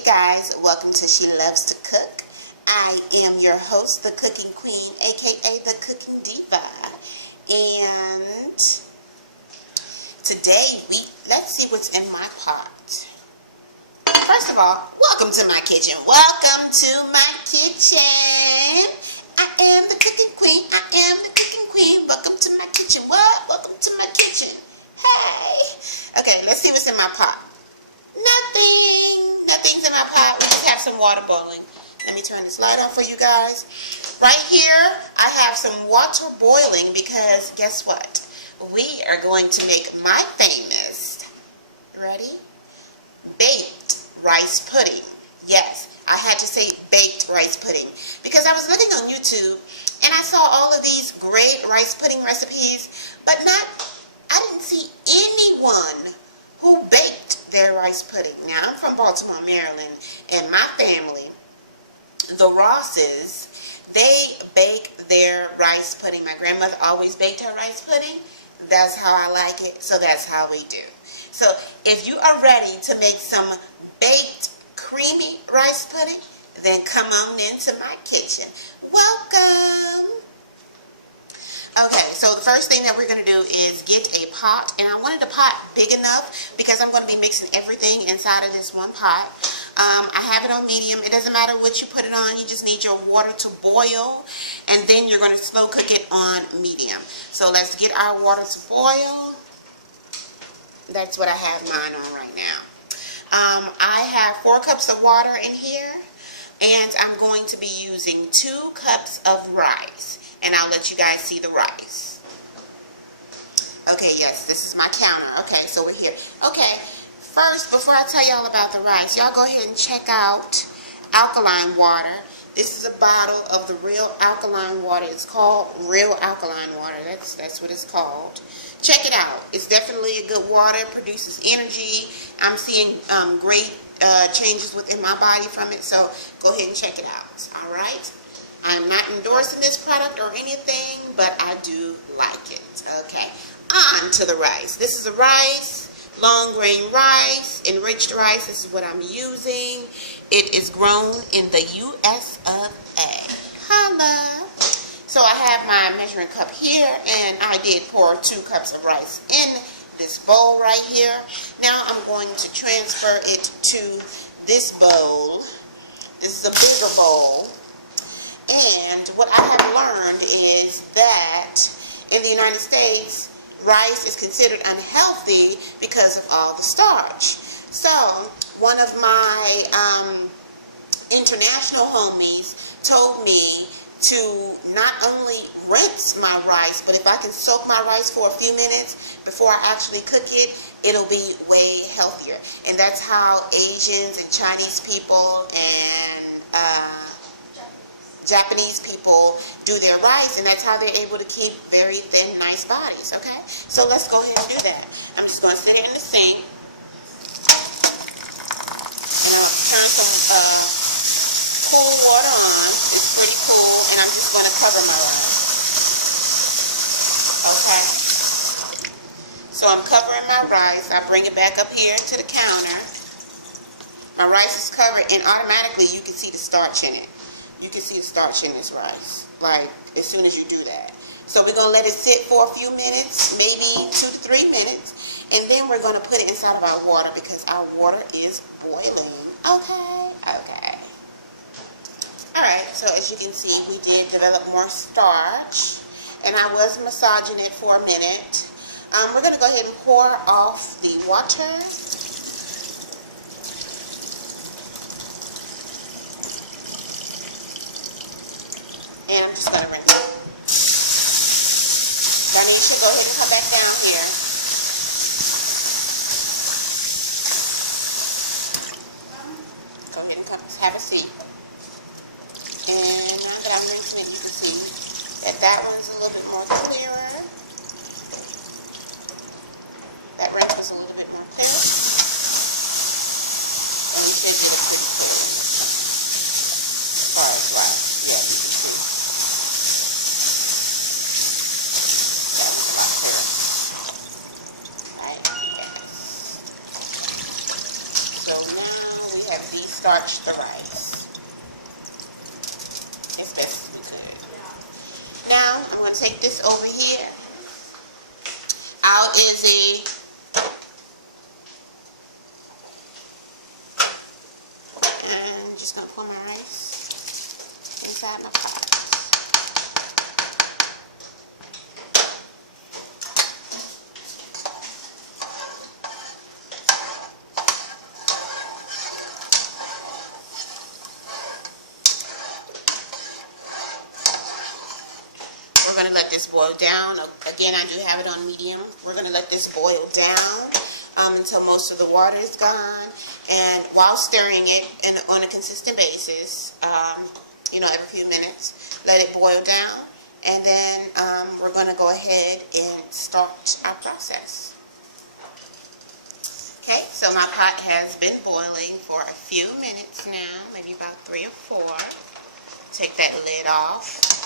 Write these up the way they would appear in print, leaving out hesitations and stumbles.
Hey guys, welcome to She Loves to Cook. I am your host, the Cooking Queen, aka the Cooking Diva. And today let's see what's in my pot. First of all, welcome to my kitchen. Welcome to my kitchen. I am the Cooking Queen. I am the Cooking Queen. Welcome to my kitchen. What? Welcome to my kitchen. Hey. Okay, let's see what's in my pot. Nothing's in my pot. We just have some water boiling. Let me turn this light on for you guys. Right here, I have some water boiling because guess what? We are going to make my famous, ready? Baked rice pudding. Yes, I had to say baked rice pudding because I was looking on YouTube and I saw all of these great rice pudding recipes, but I didn't see anyone who baked their rice pudding. Now, I'm from Baltimore, Maryland, and my family, the Rosses, they bake their rice pudding. My grandmother always baked her rice pudding. That's how I like it, so that's how we do. So, if you are ready to make some baked, creamy rice pudding, then come on into my kitchen. Welcome! Okay, so the first thing that we're going to do is get a pot, and I wanted a pot big enough because I'm going to be mixing everything inside of this one pot. I have it on medium. It doesn't matter what you put it on, you just need your water to boil, and then you're going to slow cook it on medium. So let's get our water to boil. That's what I have mine on right now. I have 4 cups of water in here, and I'm going to be using 2 cups of rice. And I'll let you guys see the rice. Okay, yes, this is my counter. Okay, so we're here. Okay, first, before I tell y'all about the rice, y'all go ahead and check out alkaline water. This is a bottle of the real alkaline water. It's called real alkaline water. That's what it's called. Check it out. It's definitely a good water. It produces energy. I'm seeing great changes within my body from it. So go ahead and check it out. All right. I'm not endorsing this product or anything, but I do like it. Okay, on to the rice. This is a rice, long grain rice, enriched rice. This is what I'm using. It is grown in the US of A. Holla! So I have my measuring cup here, and I did pour 2 cups of rice in this bowl right here. Now I'm going to transfer it to this bowl. This is a bigger bowl. And what I have learned is that in the United States, rice is considered unhealthy because of all the starch. So, one of my international homies told me to not only rinse my rice, but if I can soak my rice for a few minutes before I actually cook it, it'll be way healthier. And that's how Asians and Chinese people and Japanese people do their rice, and that's how they're able to keep very thin, nice bodies, okay? So let's go ahead and do that. I'm just going to set it in the sink. And I'll turn some cool water on. It's pretty cool, and I'm just going to cover my rice. Okay? So I'm covering my rice. I bring it back up here to the counter. My rice is covered, and automatically you can see the starch in it. You can see the starch in this rice, like, as soon as you do that. So we're going to let it sit for a few minutes, maybe 2 to 3 minutes, and then we're going to put it inside of our water because our water is boiling. Okay, okay. Alright, so as you can see, we did develop more starch, and I was massaging it for a minute. We're going to go ahead and pour off the water. And I'm just going to rinse it. Lanisha, go ahead and come back down here. Go ahead and come have a seat. And now that I'm rinsing it, you can see that one's a little bit more clearer. That rice was a little bit more clear. And you should be a pretty clear. As far as rice, yes. So now we have these starch the rice as best as we could. Now, I'm going to take this over here. Out is and I'm just going to pour my rice inside my pot. We're going to let this boil down. Again, I do have it on medium. We're going to let this boil down until most of the water is gone. And while stirring it on a consistent basis, you know, every few minutes, let it boil down. And then we're going to go ahead and start our process. Okay, so my pot has been boiling for a few minutes now, maybe about 3 or 4. Take that lid off.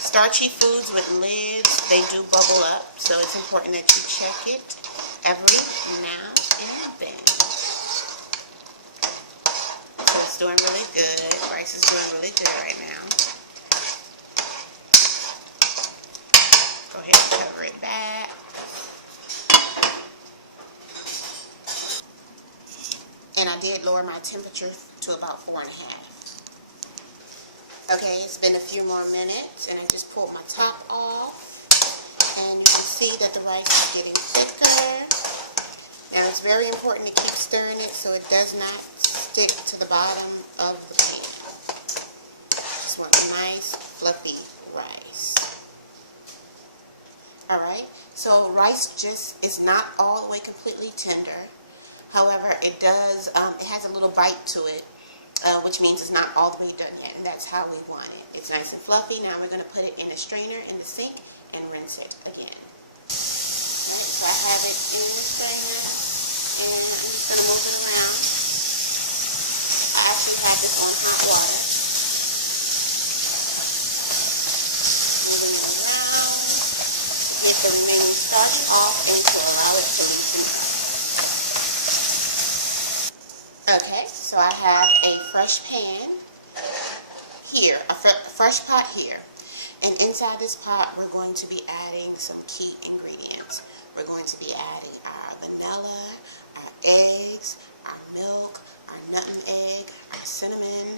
Starchy foods with lids, they do bubble up, so it's important that you check it every now and then. So it's doing really good. Rice is doing really good right now. Go ahead and cover it back. And I did lower my temperature to about 4.5. Okay, it's been a few more minutes, and I just pulled my top off, and you can see that the rice is getting thicker. Now, it's very important to keep stirring it so it does not stick to the bottom of the pan. Just want nice, fluffy rice. Alright, so rice just is not all the way completely tender. However, it does, it has a little bite to it. Which means it's not all the way done yet, and that's how we want it. It's nice and fluffy. Now we're going to put it in a strainer in the sink and rinse it again. Alright, so I have it in the strainer, and I'm just going to move it around. I actually have this on hot water. Moving it around. Get the remaining starch off and to allow it to reheat. Okay, so I have a fresh pan here, a fresh pot here. And inside this pot, we're going to be adding some key ingredients. We're going to be adding our vanilla, our eggs, our milk, our nutmeg, our cinnamon,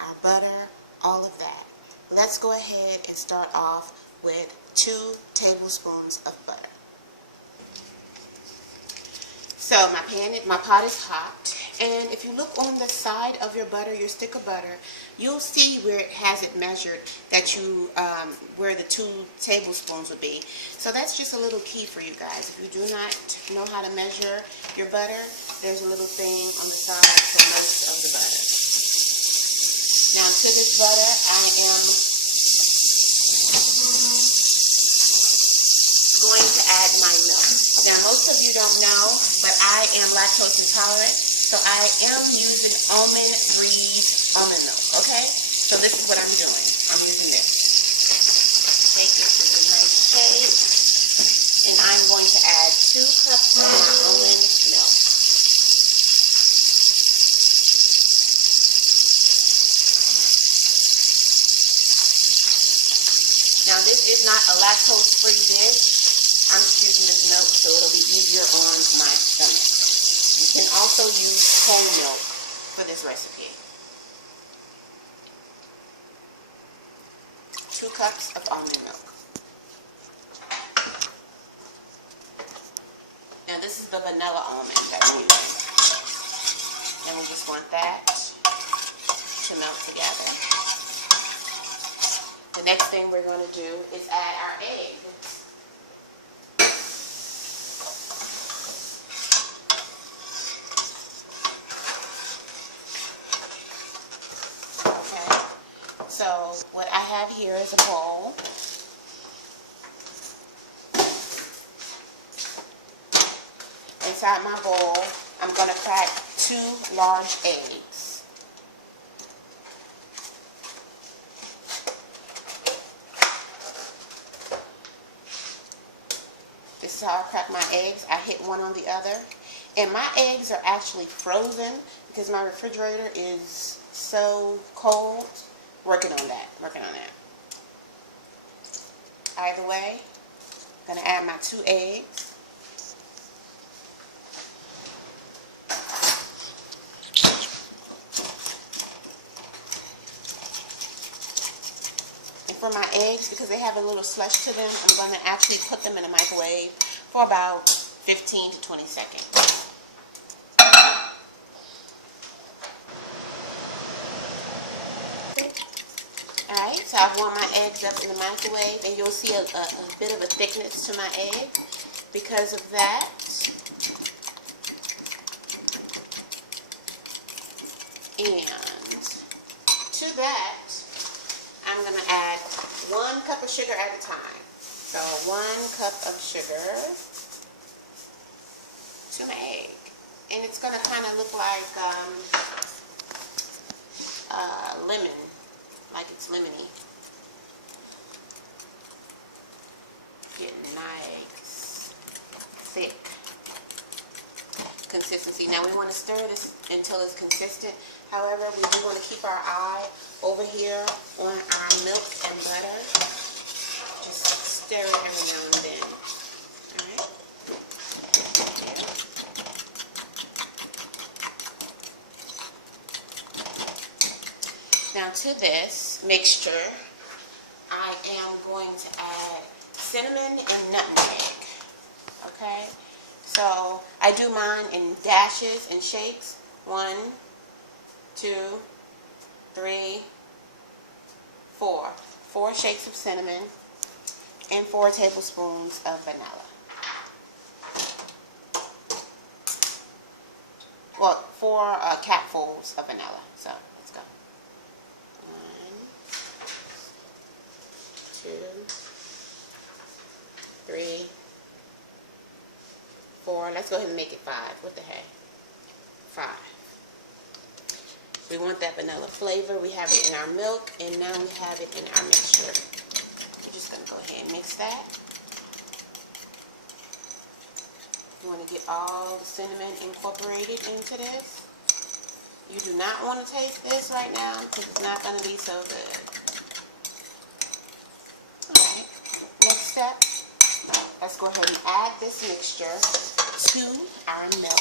our butter, all of that. Let's go ahead and start off with 2 tablespoons of butter. So my pot is hot, and if you look on the side of your butter, your stick of butter, you'll see where it has it measured that you, where the 2 tablespoons would be. So that's just a little key for you guys. If you do not know how to measure your butter, there's a little thing on the side for most of the butter. Now to this butter, I am going to add my milk. Now, most of you don't know, but I am lactose intolerant, so I am using almond-breeze almond milk, okay? So this is what I'm doing. I'm using this. Take it to a nice shake, and I'm going to add 2 cups of my almond milk. Now, this is not a lactose-free dish. I'm just using this milk so it'll be easier on my stomach. You can also use whole milk for this recipe. 2 cups of almond milk. Now this is the vanilla almond that I'm using. And we just want that to melt together. The next thing we're going to do is add our egg. So what I have here is a bowl. Inside my bowl, I'm going to crack 2 large eggs. This is how I crack my eggs. I hit one on the other. And my eggs are actually frozen because my refrigerator is so cold. Working on that. Either way, I'm going to add my 2 eggs. And for my eggs, because they have a little slush to them, I'm going to actually put them in the microwave for about 15 to 20 seconds. Alright, so I've warmed my eggs up in the microwave, and you'll see a bit of a thickness to my egg because of that. And to that, I'm going to add 1 cup of sugar at a time. So 1 cup of sugar to my egg. And it's going to kind of look like lemon, like it's lemony. Get nice, thick consistency. Now we want to stir this until it's consistent. However, we do want to keep our eye over here on our milk and butter. Just stir it every now and then. Alright. Now to this mixture, I am going to add cinnamon and nutmeg. Okay? So I do mine in dashes and shakes. 1, 2, 3, 4. 4 shakes of cinnamon and 4 tablespoons of vanilla. Well, 4 capfuls of vanilla. So let's go. 1, 2, 3, 4. Let's go ahead and make it 5. What the heck? 5. We want that vanilla flavor. We have it in our milk, and now we have it in our mixture. We're just going to go ahead and mix that. You want to get all the cinnamon incorporated into this. You do not want to taste this right now because it's not going to be so good. Alright, next step. Let's go ahead and add this mixture to our milk.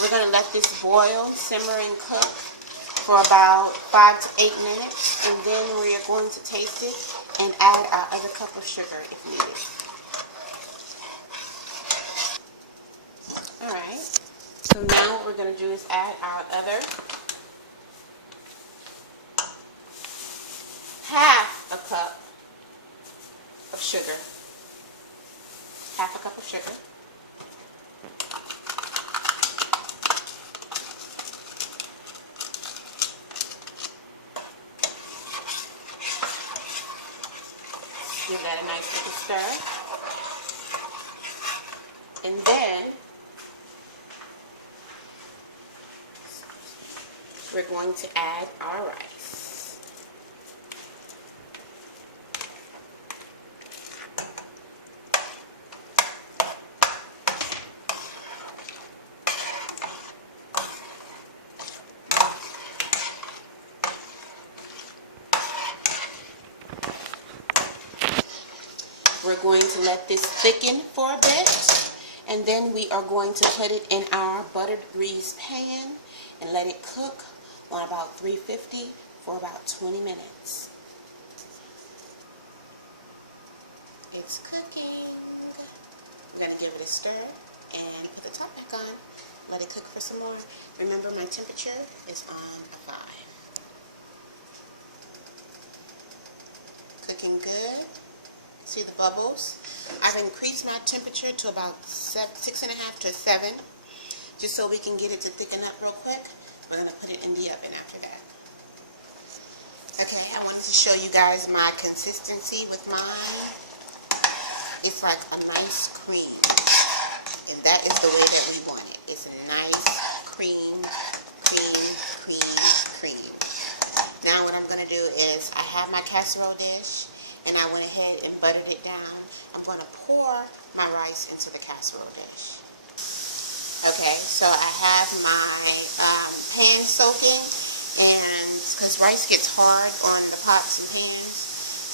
We're going to let this boil, simmer, and cook for about 5 to 8 minutes, and then we are going to taste it and add our other cup of sugar if needed. Alright, so now what we're going to do is add our other half a cup of sugar. Half a cup of sugar. Give that a nice little stir. And then we're going to add our rice. We're going to let this thicken for a bit, and then we are going to put it in our buttered greased pan and let it cook on about 350 for about 20 minutes. It's cooking. We're going to give it a stir and put the top back on. Let it cook for some more. Remember, my temperature is on a 5. Cooking good. See the bubbles? I've increased my temperature to about 6.5 to 7, just so we can get it to thicken up real quick. We're going to put it in the oven after that. Okay, I wanted to show you guys my consistency with mine. It's like a nice cream in that is the way that we want it. It's a nice cream, cream, cream, cream. Now what I'm going to do is I have my casserole dish and I went ahead and buttered it down. I'm going to pour my rice into the casserole dish. Okay, so I have my pan soaking, and because rice gets hard on the pots and pans,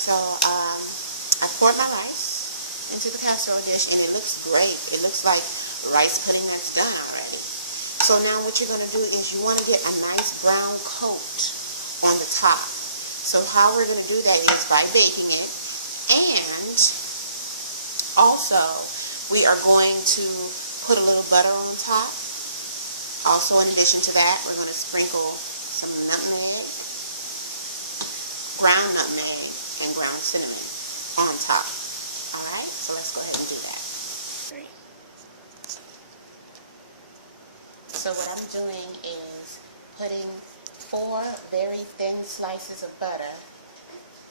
so I poured my rice into the casserole dish, and it looks great. It looks like rice pudding that's done already. So now what you're going to do is you want to get a nice brown coat on the top. So how we're going to do that is by baking it, and also we are going to put a little butter on top. Also, in addition to that, we're going to sprinkle some nutmeg, ground nutmeg, and ground cinnamon on top. Alright, so let's go ahead and do that. So what I'm doing is putting 4 very thin slices of butter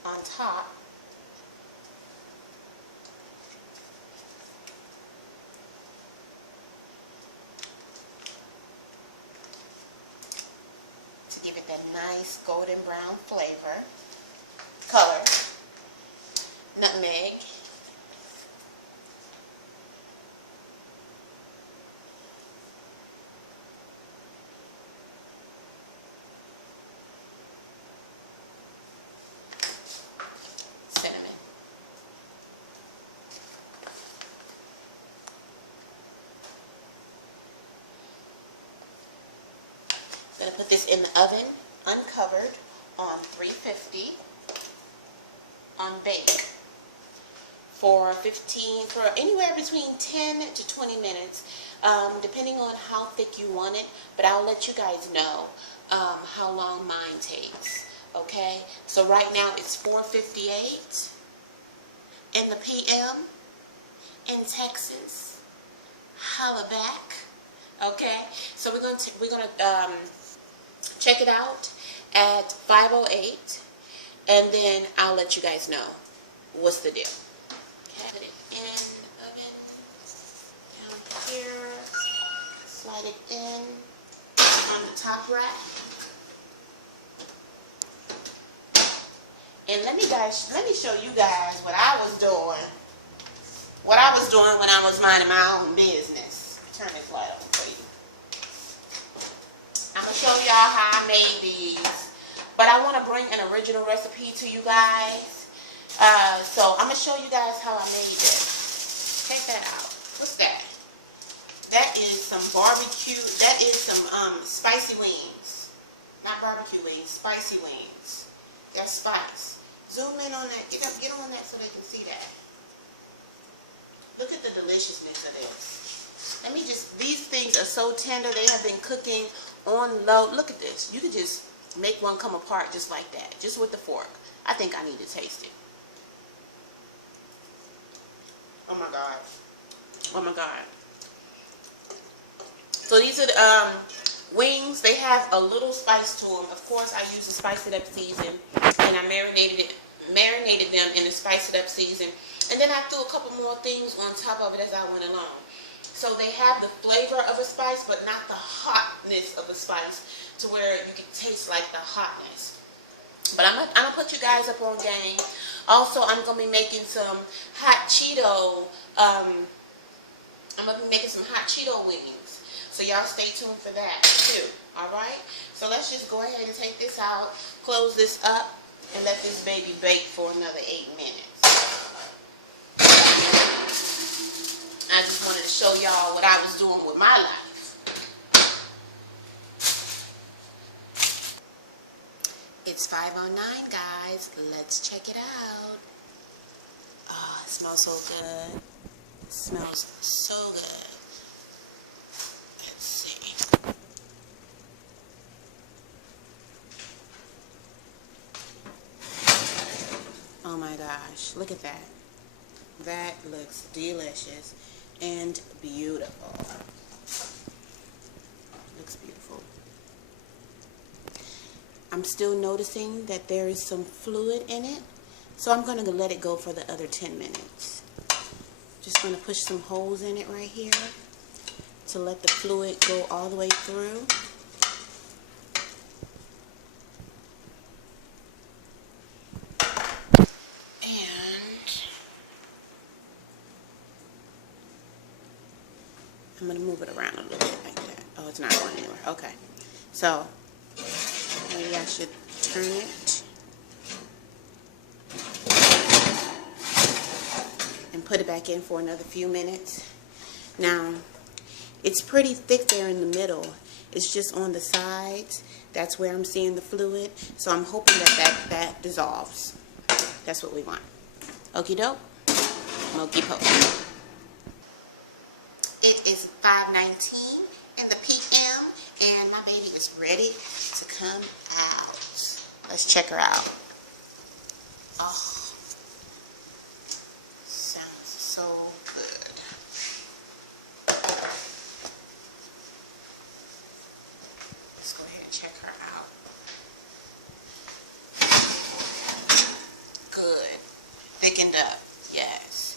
on top . Give it that nice golden brown flavor, color, nutmeg, cinnamon, I'm going to put this in the oven, uncovered, on 350, on bake, for anywhere between 10 to 20 minutes, depending on how thick you want it, but I'll let you guys know how long mine takes, okay? So right now it's 4:58 in the PM in Texas. Holla back, okay? So we're gonna check it out at 5:08, and then I'll let you guys know what's the deal. Okay, put it in the oven, down here, slide it in on the top rack. And let me show you guys what I was doing. What I was doing when I was minding my own business. Turn this light on for you. I'm going to show y'all how I made these, but I want to bring an original recipe to you guys. So I'm going to show you guys how I made this. Check that out. What's that? That is some barbecue, that is some spicy wings. Not barbecue wings, spicy wings. They're spice. Zoom in on that, get on that so they can see that. Look at the deliciousness of this. Let me just, these things are so tender, they have been cooking on low. Look at this. You could just make one come apart just like that, just with the fork. I think I need to taste it. Oh my God. Oh my God. So these are the wings. They have a little spice to them. Of course, I used the Spice It Up season, and I marinated them in the Spice It Up season. And then I threw a couple more things on top of it as I went along. So they have the flavor of a spice, but not the hotness of a spice to where you can taste like the hotness. But I'm gonna put you guys up on game. Also, I'm gonna be making some hot Cheeto. I'm gonna be making some hot Cheeto wings. So y'all stay tuned for that too. All right. So let's just go ahead and take this out, close this up, and let this baby bake for another 8 minutes. I just wanted to show y'all what I was doing with my life. It's 5:09, guys. Let's check it out. Oh, it smells so good. It smells so good. Let's see. Oh my gosh, look at that. That looks delicious and beautiful. Looks beautiful. I'm still noticing that there is some fluid in it, so I'm going to let it go for the other 10 minutes. Just going to push some holes in it right here to let the fluid go all the way through. I'm going to move it around a little bit like that. Oh, it's not going anywhere. Okay. So, maybe I should turn it and put it back in for another few minutes. Now, it's pretty thick there in the middle. It's just on the sides. That's where I'm seeing the fluid. So I'm hoping that dissolves. That's what we want. Okie doke. Mokey poke. It is 5:19 in the p.m. and my baby is ready to come out. Let's check her out. Oh, sounds so good. Let's go ahead and check her out. Good. Thickened up. Yes.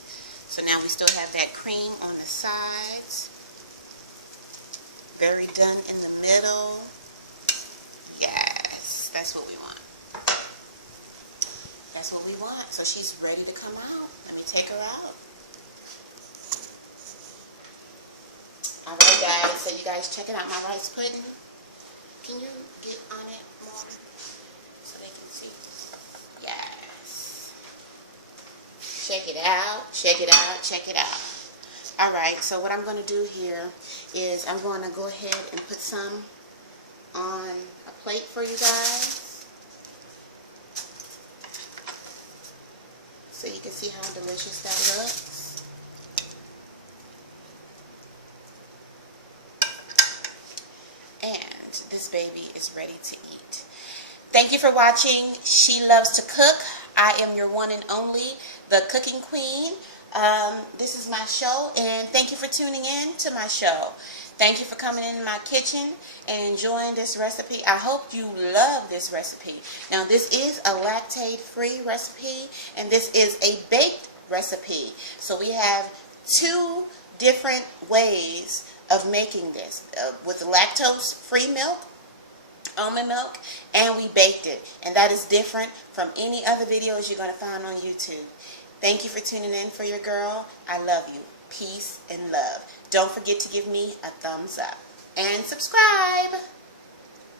So now we still have that cream on the sides. Very done in the middle. Yes, that's what we want. That's what we want. So she's ready to come out. Let me take her out. Alright guys, so you guys checking out my rice pudding? Can you get on it more so they can see? Yes. Check it out, check it out, check it out. Alright, so what I'm going to do here is I'm going to go ahead and put some on a plate for you guys so you can see how delicious that looks. And this baby is ready to eat. Thank you for watching She Loves to Cook. I am your one and only, the Cooking Queen. This is my show, and thank you for tuning in to my show. Thank you for coming in my kitchen and enjoying this recipe. I hope you love this recipe. Now, this is a lactate-free recipe, and this is a baked recipe. So we have two different ways of making this. With the lactose-free milk, almond milk, and we baked it. And that is different from any other videos you're going to find on YouTube. Thank you for tuning in for your girl. I love you. Peace and love. Don't forget to give me a thumbs up and subscribe.